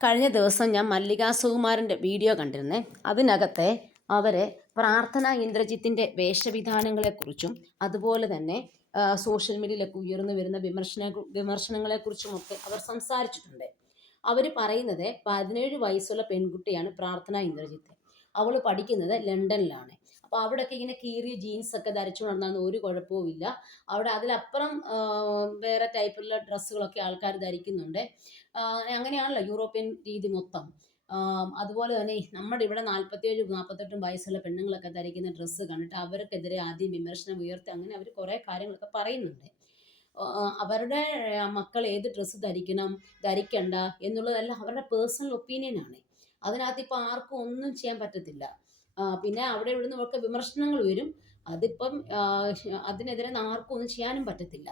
കഴിഞ്ഞ ദിവസം ഞാൻ മല്ലികാ സുകുമാരന്റെ വീഡിയോ കണ്ടിരുന്നേ. അതിനകത്തെ അവരെ പ്രാർത്ഥന ഇന്ദ്രജിത്തിന്റെ വേഷവിധാനങ്ങളെക്കുറിച്ചും അതുപോലെ തന്നെ സോഷ്യൽ മീഡിയയിലൊക്കെ ഉയർന്നു വരുന്ന വിമർശന വിമർശനങ്ങളെക്കുറിച്ചുമൊക്കെ അവർ സംസാരിച്ചിട്ടുണ്ട്. അവർ പറയുന്നത് പതിനേഴ് വയസ്സുള്ള പെൺകുട്ടിയാണ് പ്രാർത്ഥന ഇന്ദ്രജിത്ത്. അവൾ പഠിക്കുന്നത് ലണ്ടനിലാണ്. അപ്പോൾ അവിടെയൊക്കെ ഇങ്ങനെ കീറിയ ജീൻസ് ഒക്കെ ധരിച്ചു നടന്നാൽ ഒരു കുഴപ്പവും ഇല്ല അവിടെ അതിലപ്പുറം വേറെ ടൈപ്പിലുള്ള ഡ്രസ്സുകളൊക്കെ ആൾക്കാർ ധരിക്കുന്നുണ്ട്. അങ്ങനെയാണല്ലോ യൂറോപ്യൻ രീതി മൊത്തം. അതുപോലെ തന്നെ നമ്മുടെ ഇവിടെ നാൽപ്പത്തിയേഴ് നാൽപ്പത്തെട്ടും വയസ്സുള്ള പെണ്ണുങ്ങളൊക്കെ ധരിക്കുന്ന ഡ്രസ്സ് കണ്ടിട്ട് അവർക്കെതിരെ ആദ്യം വിമർശനം ഉയർത്തി അങ്ങനെ അവർ കുറേ കാര്യങ്ങളൊക്കെ പറയുന്നുണ്ട്. അവരുടെ മക്കൾ ഏത് ഡ്രസ്സ് ധരിക്കണം ധരിക്കണ്ട എന്നുള്ളതെല്ലാം അവരുടെ പേഴ്സണൽ ഒപ്പീനിയനാണ് അതിനകത്ത് ഇപ്പോൾ ആർക്കും ഒന്നും ചെയ്യാൻ പറ്റത്തില്ല. പിന്നെ അവിടെ ഇവിടുന്ന് ഒക്കെ വിമർശനങ്ങൾ വരും. അതിപ്പം അതിനെതിരെ ആർക്കും ഒന്നും ചെയ്യാനും പറ്റത്തില്ല.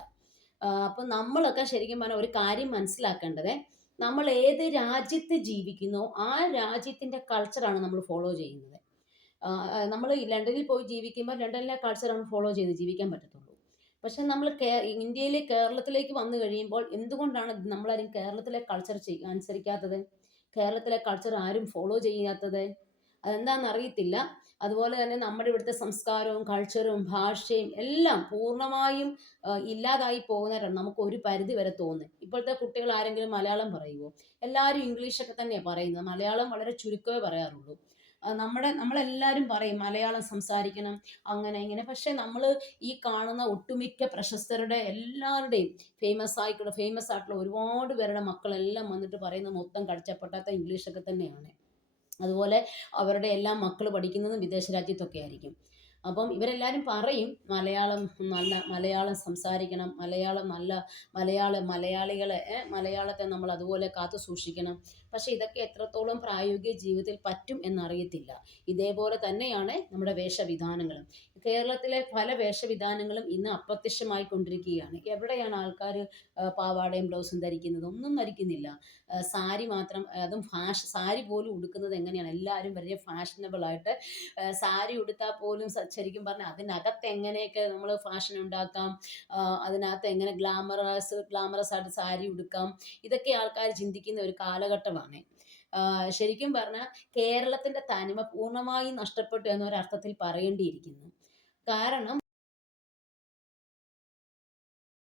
അപ്പം നമ്മളൊക്കെ ശരിക്കും പറഞ്ഞാൽ ഒരു കാര്യം മനസ്സിലാക്കേണ്ടത് നമ്മൾ ഏത് രാജ്യത്ത് ജീവിക്കുന്നു ആ രാജ്യത്തിന്റെ കൾച്ചറാണ് നമ്മൾ ഫോളോ ചെയ്യുന്നത്. നമ്മൾ ലണ്ടനിൽ പോയി ജീവിക്കുമ്പോൾ ലണ്ടനിലെ കൾച്ചറാണ് ഫോളോ ചെയ്ത് ജീവിക്കാൻ പറ്റത്തുള്ളൂ. പക്ഷെ നമ്മൾ കേ ഇന്ത്യയിലെ കേരളത്തിലേക്ക് വന്നു കഴിയുമ്പോൾ എന്തുകൊണ്ടാണ് നമ്മളാരും കേരളത്തിലെ കൾച്ചർ അനുസരിക്കാത്തത്? കേരളത്തിലെ കൾച്ചർ ആരും ഫോളോ ചെയ്യാത്തത്? അതെന്താണെന്ന് അറിയത്തില്ല അതുപോലെ തന്നെ നമ്മുടെ ഇവിടുത്തെ സംസ്കാരവും കൾച്ചറും ഭാഷയും എല്ലാം പൂർണമായും ഇല്ലാതായി പോകുന്നവരാണ് നമുക്ക് ഒരു പരിധി വരെ തോന്നുന്നത്. ഇപ്പോഴത്തെ കുട്ടികൾ ആരെങ്കിലും മലയാളം പറയുമോ എല്ലാവരും ഇംഗ്ലീഷൊക്കെ തന്നെയാണ് പറയുന്നത്. മലയാളം വളരെ ചുരുക്കമേ പറയാറുള്ളൂ. നമ്മുടെ നമ്മളെല്ലാവരും പറയും മലയാളം സംസാരിക്കണം അങ്ങനെ ഇങ്ങനെ. പക്ഷേ നമ്മൾ ഈ കാണുന്ന ഒട്ടുമിക്ക പ്രശസ്തരുടെ എല്ലാവരുടെയും ഫേമസ് ആയിട്ടുള്ള ഫേമസ് ആയിട്ടുള്ള ഒരുപാട് പേരുടെ മക്കളെല്ലാം വന്നിട്ട് പറയുന്ന മൊത്തം കടിച്ചപ്പെട്ടാത്ത ഇംഗ്ലീഷൊക്കെ തന്നെയാണ്. അതുപോലെ അവരുടെ എല്ലാ മക്കൾ പഠിക്കുന്നതും വിദേശ രാജ്യത്തൊക്കെ ആയിരിക്കും. അപ്പം ഇവരെല്ലാവരും പറയും മലയാളം നല്ല മലയാളം സംസാരിക്കണം മലയാളം നല്ല മലയാള മലയാളികളെ മലയാളത്തെ നമ്മൾ അതുപോലെ കാത്തു സൂക്ഷിക്കണം. പക്ഷേ ഇതൊക്കെ എത്രത്തോളം പ്രായോഗിക ജീവിതത്തിൽ പറ്റും എന്നറിയത്തില്ല. ഇതേപോലെ തന്നെയാണ് നമ്മുടെ വേഷവിധാനങ്ങളും. കേരളത്തിലെ പല വേഷവിധാനങ്ങളും ഇന്ന് അപ്രത്യക്ഷമായി കൊണ്ടിരിക്കുകയാണ്. എവിടെയാണ് ആൾക്കാർ പാവാടയും ബ്ലൗസും ധരിക്കുന്നത്? ഒന്നും ധരിക്കുന്നില്ല. സാരി മാത്രം അതും ഫാഷ സാരി പോലും ഉടുക്കുന്നത് എങ്ങനെയാണ്? എല്ലാവരും വളരെ ഫാഷനബിൾ ആയിട്ട് സാരി ഉടുത്താൽ പോലും ശരിക്കും പറഞ്ഞാൽ അതിനകത്ത് എങ്ങനെയൊക്കെ നമ്മൾ ഫാഷൻ ഉണ്ടാക്കാം അതിനകത്ത് എങ്ങനെ ഗ്ലാമറസ് ഗ്ലാമറസ് ആയിട്ട് സാരി ഉടുക്കാം ഇതൊക്കെ ആൾക്കാർ ചിന്തിക്കുന്ന ഒരു കാലഘട്ടമാണ്. ശരിക്കും പറഞ്ഞാൽ കേരളത്തിന്റെ തനിമ പൂർണമായും നഷ്ടപ്പെട്ടു എന്നൊരർത്ഥത്തിൽ പറയേണ്ടിയിരിക്കുന്നു. കാരണം